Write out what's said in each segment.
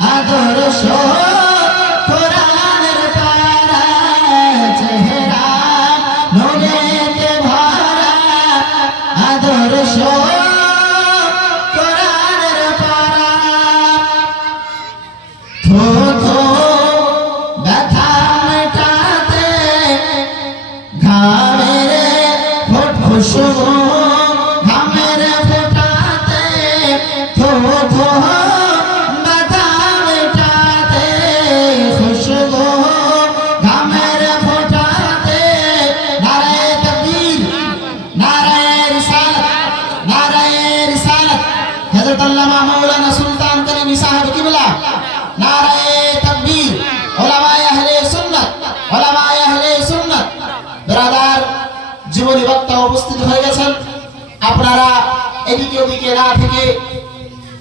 আদর্শ কোরআনের পারা চেহারা নূরেতে ভরা আদর্শ কোরআনের পারা থো থো ব্যথা মেটাতে ঘামের খুশবু ঘামের ফোটাতে থো থো ব্যথা মেটাতে খুশবু ঘামের ফোটাতে নারায়ে তাকবীর নারায়ে রিসালাত হযরত আল্লামা মাওলানা সুলতান করিম সাহেব কিবলা নারায়ে তাকবীর উলামায়ে আহলে সুন্নাত ব্রাদার জীবনী বক্তা উপস্থিত হয়ে গেছেন। আপনারা এদিকে ওদিকে না থেকে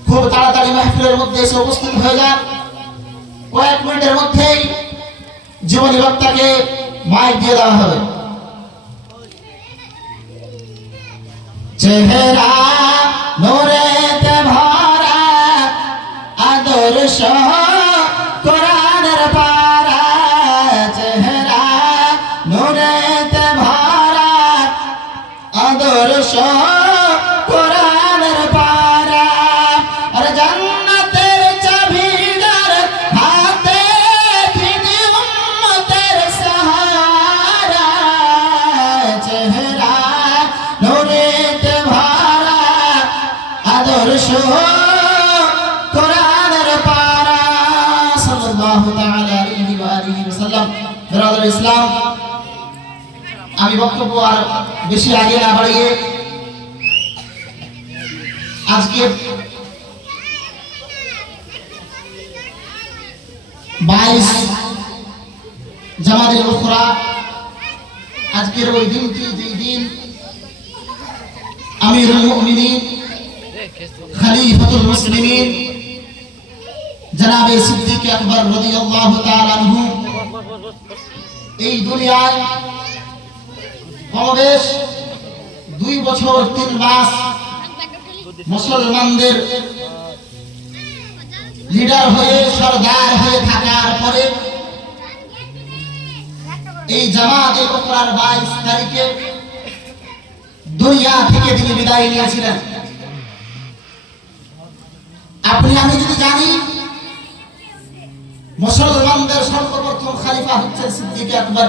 খুব তাড়াতাড়ি মাহফিলের মধ্যে এসে উপস্থিত হয়ে যান। কয়েক মিনিটের মধ্যেই জীবনী বক্তাকে মাইক দিয়ে দেওয়া হবে। চেহারা নূরেতে ভরা আদর্শ কোরআনের পারা চেহারা নূরেতে ভরা আদর্শ কোরআনের পারা আর জান্নাতের চাবিদার হাতে তিনি উম্মতের সাহারা চেহারা নূরেতে ভরা আদর্শ কোরআনের পারা সাল্লাল্লাহু তাআলা আলাইহি ওয়া আলিহি ওয়াসাল্লাম। ব্রাদার ইসলাম, আমি বক্তব্য আর বেশি আগে না বাড়িয়ে আজকে 22 জামাতুল উখরা আজকের ওই দিনটি যেই দিন আমিরুল মুমিনিন খলিফাতুল মুসলিমিন জনাবে সিদ্দিক আকবর রাদিয়াল্লাহু তাআলা আনহু এই দুনিয়ায় কমবেশ 2 বছর 3 মাস মুসলমানদের লিডার হয়ে সরদার হয়ে থাকার পরে এই জামাতুল উখরার 22 তারিখে দুনিয়া থেকে তিনি বিদায় নিয়েছিলেন। আপনি আমি যদি জানি মুসলমানদের সর্বপ্রথম খলিফা হচ্ছেন সিদ্দিক আকবর